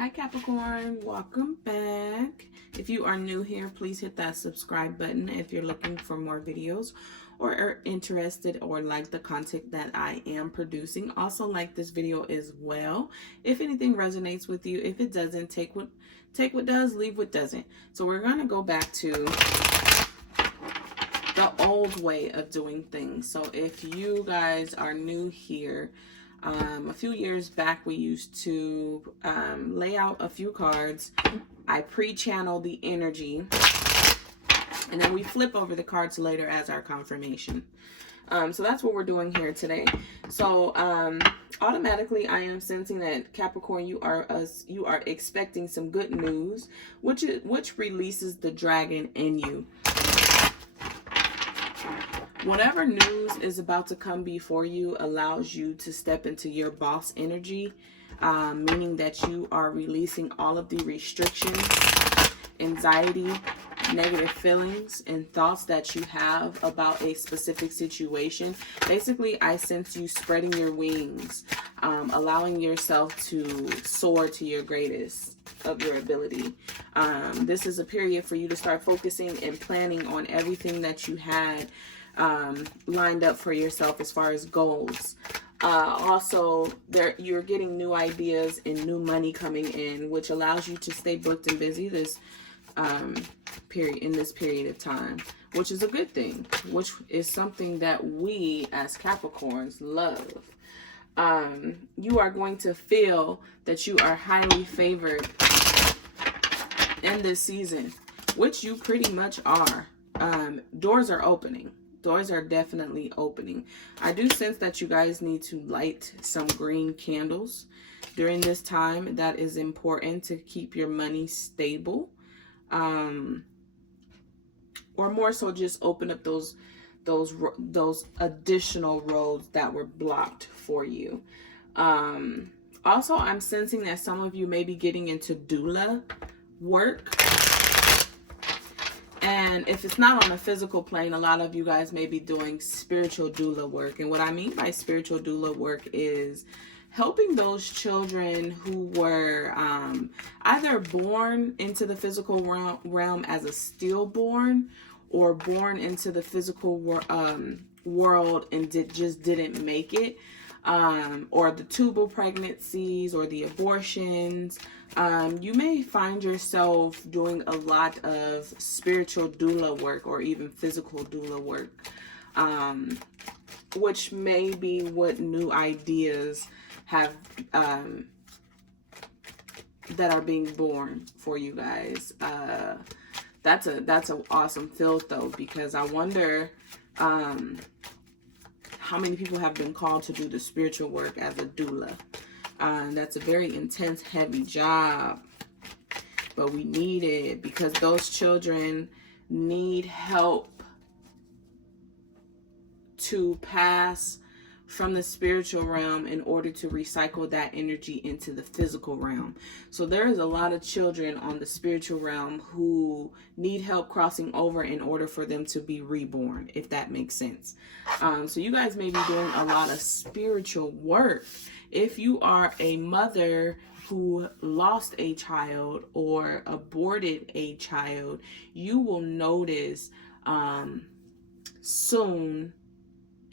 Hi Capricorn, welcome back. If you are new here, please hit that subscribe button if you're looking for more videos or are interested or like the content that I am producing. Also like this video as well. If anything resonates with you, if it doesn't, take what does, leave what doesn't. So we're going to go back to the old way of doing things. So if you guys are new here, a few years back, we used to lay out a few cards. I pre-channel the energy, and then we flip over the cards later as our confirmation. So that's what we're doing here today. So automatically, I am sensing that Capricorn, you are expecting some good news, which releases the dragon in you. Whatever news is about to come before you allows you to step into your boss energy, meaning that you are releasing all of the restrictions, anxiety, negative feelings, and thoughts that you have about a specific situation. Basically, I sense you spreading your wings, allowing yourself to soar to your greatest of your ability. This is a period for you to start focusing and planning on everything that you had lined up for yourself as far as goals. Also, you're getting new ideas and new money coming in, which allows you to stay booked and busy this period of time, which is a good thing, which is something that we as Capricorns love. You are going to feel that you are highly favored in this season, which you pretty much are. Doors are opening. Doors are definitely opening. I do sense that you guys need to light some green candles during this time. That is important to keep your money stable. Or more so, just open up those additional roads that were blocked for you. Also, I'm sensing that some of you may be getting into doula work. And if it's not on a physical plane, a lot of you guys may be doing spiritual doula work. And what I mean by spiritual doula work is helping those children who were either born into the physical realm as a stillborn, or born into the physical world and just didn't make it, or the tubal pregnancies or the abortions. You may find yourself doing a lot of spiritual doula work or even physical doula work, which may be what new ideas have that are being born for you guys. That's an awesome field though, because I wonder how many people have been called to do the spiritual work as a doula. That's a very intense, heavy job, but we need it because those children need help to pass from the spiritual realm in order to recycle that energy into the physical realm. So there is a lot of children on the spiritual realm who need help crossing over in order for them to be reborn, if that makes sense. So you guys may be doing a lot of spiritual work. If you are a mother who lost a child or aborted a child, you will notice soon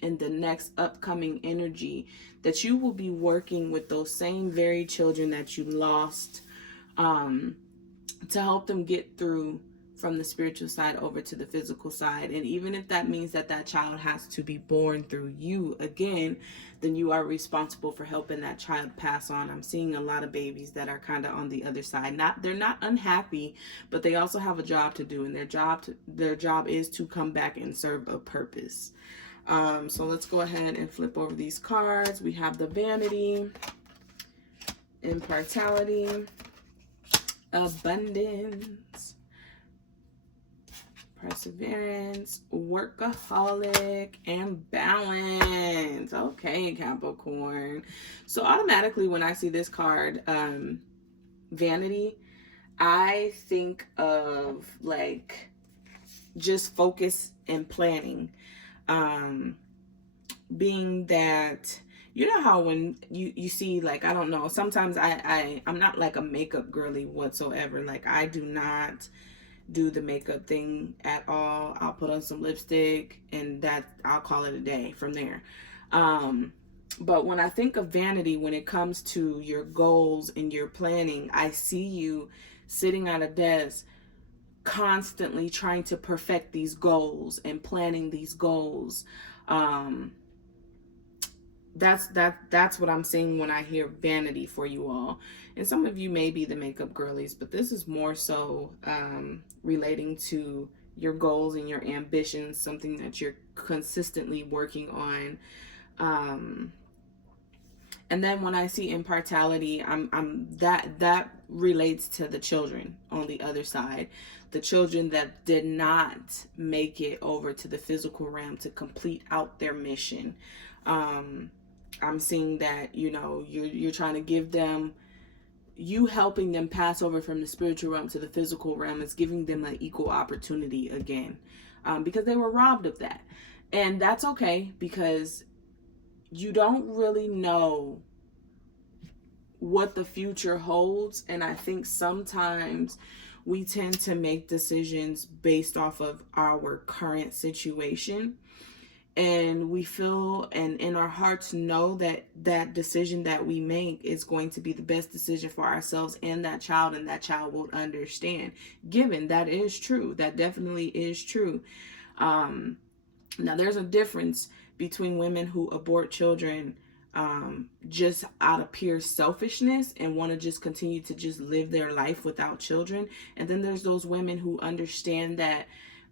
in the next upcoming energy that you will be working with those same very children that you lost, to help them get through from the spiritual side over to the physical side. And even if that means that that child has to be born through you again, then you are responsible for helping that child pass on. I'm seeing a lot of babies that are kind of on the other side. They're not unhappy, but they also have a job to do, and their job is to come back and serve a purpose. So let's go ahead and flip over these cards. We have the Vanity, Impartiality, Abundance, Perseverance, Workaholic, and Balance. Okay, Capricorn. So automatically when I see this card, Vanity, I think of like just focus and planning. Being that you know how when you see, like, I don't know, sometimes I'm not like a makeup girly whatsoever. Like, I do not do the makeup thing at all. I'll put on some lipstick and that I'll call it a day from there. But when I think of vanity, when it comes to your goals and your planning, I see you sitting at a desk constantly trying to perfect these goals and planning these goals. That's what I'm seeing when I hear vanity for you all. And some of you may be the makeup girlies, but this is more so relating to your goals and your ambitions, something that you're consistently working on. And then when I see impartiality, I'm that relates to the children on the other side, the children that did not make it over to the physical realm to complete out their mission. I'm seeing that, you know, you're trying to give them, you helping them pass over from the spiritual realm to the physical realm is giving them an equal opportunity again, because they were robbed of that. And that's okay, because you don't really know what the future holds. And I think sometimes we tend to make decisions based off of our current situation. And we feel and in our hearts know that that decision that we make is going to be the best decision for ourselves and that child will understand. Given that is true, that definitely is true. Now there's a difference between women who abort children just out of pure selfishness and want to just continue to just live their life without children. And then there's those women who understand that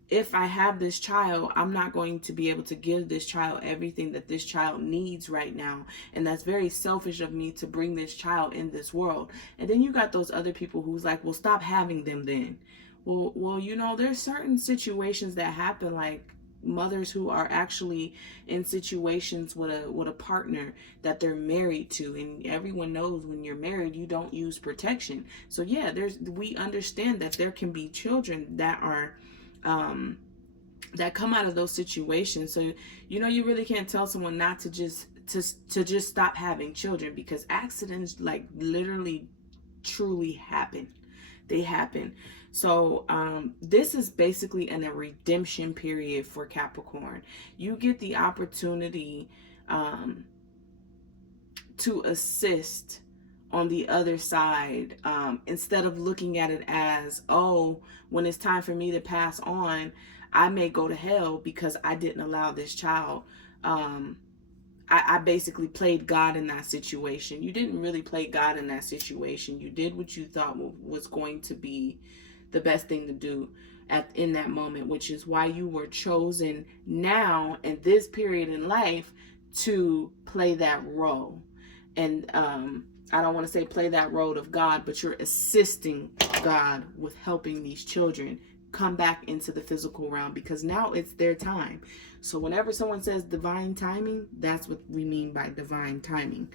if I have this child, I'm not going to be able to give this child everything that this child needs right now. And that's very selfish of me to bring this child in this world. And then you got those other people who's like, well, stop having them then. Well, you know, there's certain situations that happen, like mothers who are actually in situations with a partner that they're married to, and everyone knows when you're married you don't use protection. So yeah, we understand that there can be children that are that come out of those situations. So, you know, you really can't tell someone not to just stop having children, because accidents like literally truly happen. They happen. So this is basically a redemption period for Capricorn. You get the opportunity to assist on the other side, instead of looking at it as, oh, when it's time for me to pass on, I may go to hell because I didn't allow this child. I basically played God in that situation. You didn't really play God in that situation. You did what you thought was going to be the best thing to do in that moment, which is why you were chosen now in this period in life to play that role. And I don't want to say play that role of God, but you're assisting God with helping these children come back into the physical realm, because now it's their time. So whenever someone says divine timing, that's what we mean by divine timing.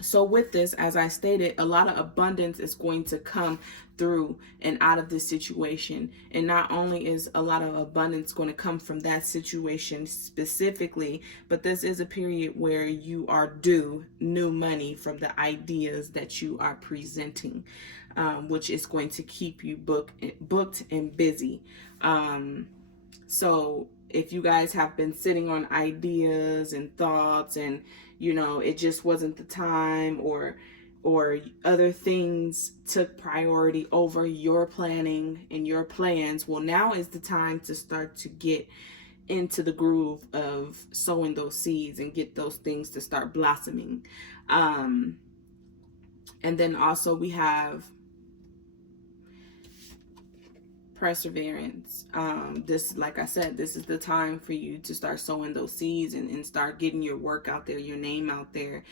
So with this, as I stated, a lot of abundance is going to come through and out of this situation. And not only is a lot of abundance going to come from that situation specifically, but this is a period where you are due new money from the ideas that you are presenting, which is going to keep you booked and busy. So if you guys have been sitting on ideas and thoughts and, you know, it just wasn't the time, or other things took priority over your planning and your plans, well, now is the time to start to get into the groove of sowing those seeds and get those things to start blossoming. And then also we have perseverance. This, like I said, this is the time for you to start sowing those seeds and start getting your work out there, your name out there.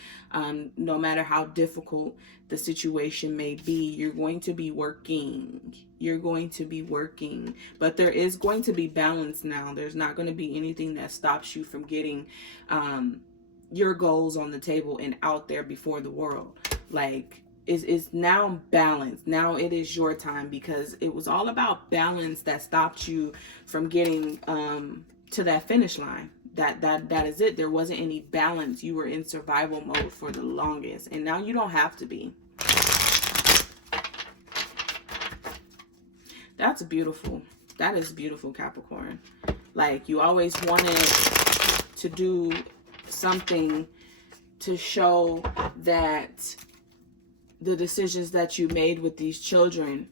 No matter how difficult the situation may be, you're going to be working. You're going to be working. But there is going to be balance now. There's not going to be anything that stops you from getting your goals on the table and out there before the world. Like, is now balanced. Now it is your time, because it was all about balance that stopped you from getting to that finish line. that is it. There wasn't any balance. You were in survival mode for the longest, and now you don't have to be. That's beautiful. That is beautiful, Capricorn. Like, you always wanted to do something to show that the decisions that you made with these children,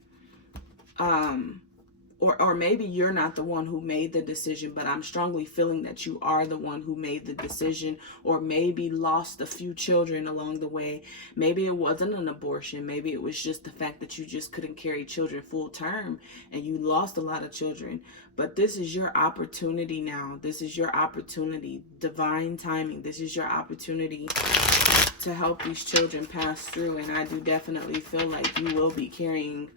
or maybe you're not the one who made the decision, but I'm strongly feeling that you are the one who made the decision, or maybe lost a few children along the way. Maybe it wasn't an abortion. Maybe it was just the fact that you just couldn't carry children full term and you lost a lot of children. But this is your opportunity now. This is your opportunity. Divine timing. This is your opportunity to help these children pass through. And I do definitely feel like you will be carrying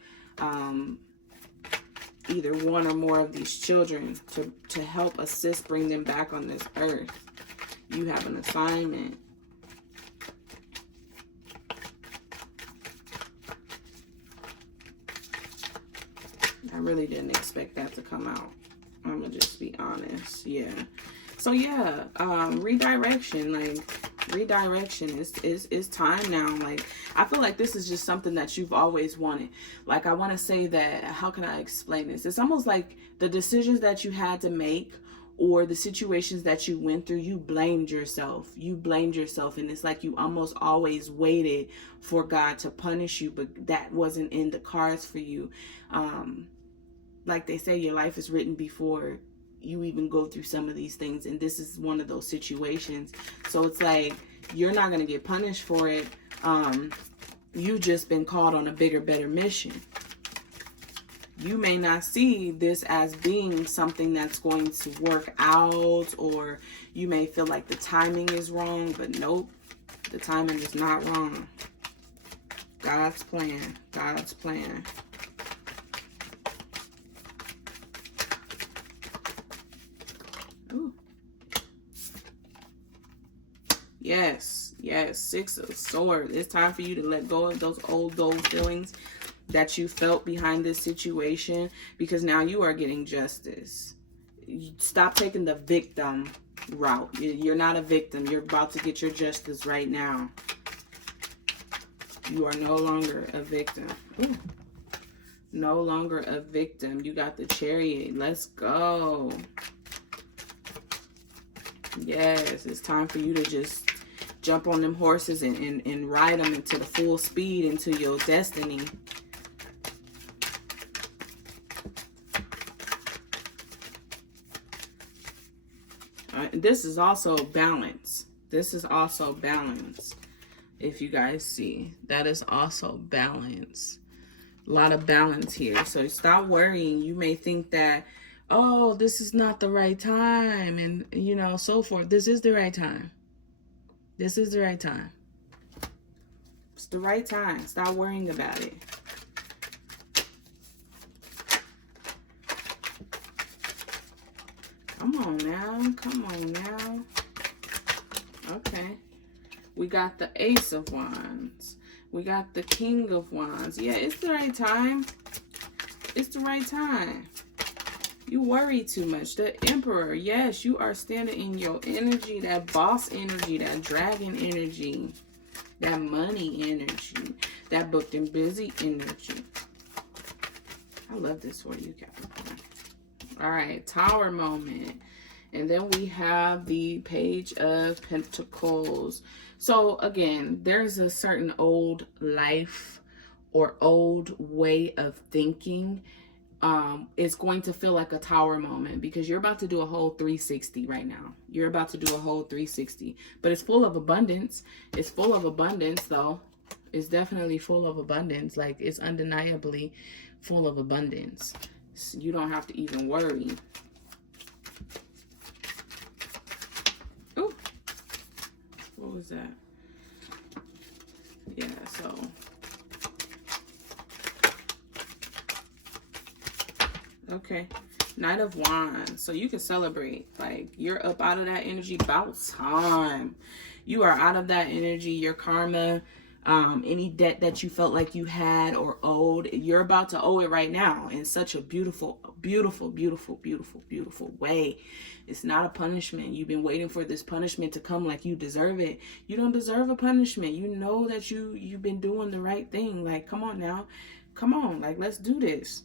either one or more of these children to help assist bring them back on this earth. You have an assignment. I really didn't expect that to come out. I'm gonna just be honest. Yeah. So yeah, redirection, like redirection is time now. Like, I feel like this is just something that you've always wanted. Like, I want to say that, how can I explain this? It's almost like the decisions that you had to make, or the situations that you went through, you blamed yourself. You blamed yourself, and it's like you almost always waited for God to punish you, but that wasn't in the cards for you. Like they say, your life is written before you even go through some of these things, and this is one of those situations. So it's like, you're not going to get punished for it. You just been called on a bigger, better mission. You may not see this as being something that's going to work out, or you may feel like the timing is wrong, but nope, the timing is not wrong. God's plan, God's plan. Yes, yes, Six of Swords. It's time for you to let go of those old feelings that you felt behind this situation, because now you are getting justice. Stop taking the victim route. You're not a victim. You're about to get your justice right now. You are no longer a victim. Ooh. No longer a victim. You got the Chariot. Let's go. Yes, it's time for you to just jump on them horses and ride them into the full speed into your destiny. This is also balance. This is also balance. If you guys see, that is also balance. A lot of balance here. So stop worrying. You may think that, oh, this is not the right time, and you know, so forth. This is the right time. This is the right time. It's the right time. Stop worrying about it. Come on now. Come on now. Okay. We got the Ace of Wands. We got the King of Wands. Yeah, it's the right time. It's the right time. You worry too much. The Emperor. Yes, you are standing in your energy. That boss energy. That dragon energy. That money energy. That booked and busy energy. I love this for you, Capricorn. All right. Tower moment. And then we have the Page of Pentacles. So again, there's a certain old life or old way of thinking. It's going to feel like a tower moment, because you're about to do a whole 360 right now. You're about to do a whole 360, but it's full of abundance. It's full of abundance, though. It's definitely full of abundance. Like, it's undeniably full of abundance. So you don't have to even worry. Ooh, what was that? Yeah, so okay, Knight of Wands. So you can celebrate. Like, you're up out of that energy. About time. You are out of that energy. Your karma Any debt that you felt like you had or owed, you're about to owe it right now in such a beautiful, beautiful, beautiful, beautiful, beautiful way. It's not a punishment. You've been waiting for this punishment to come like you deserve it. You don't deserve a punishment. You know that you've been doing the right thing. Like, come on now. Come on. Like, let's do this.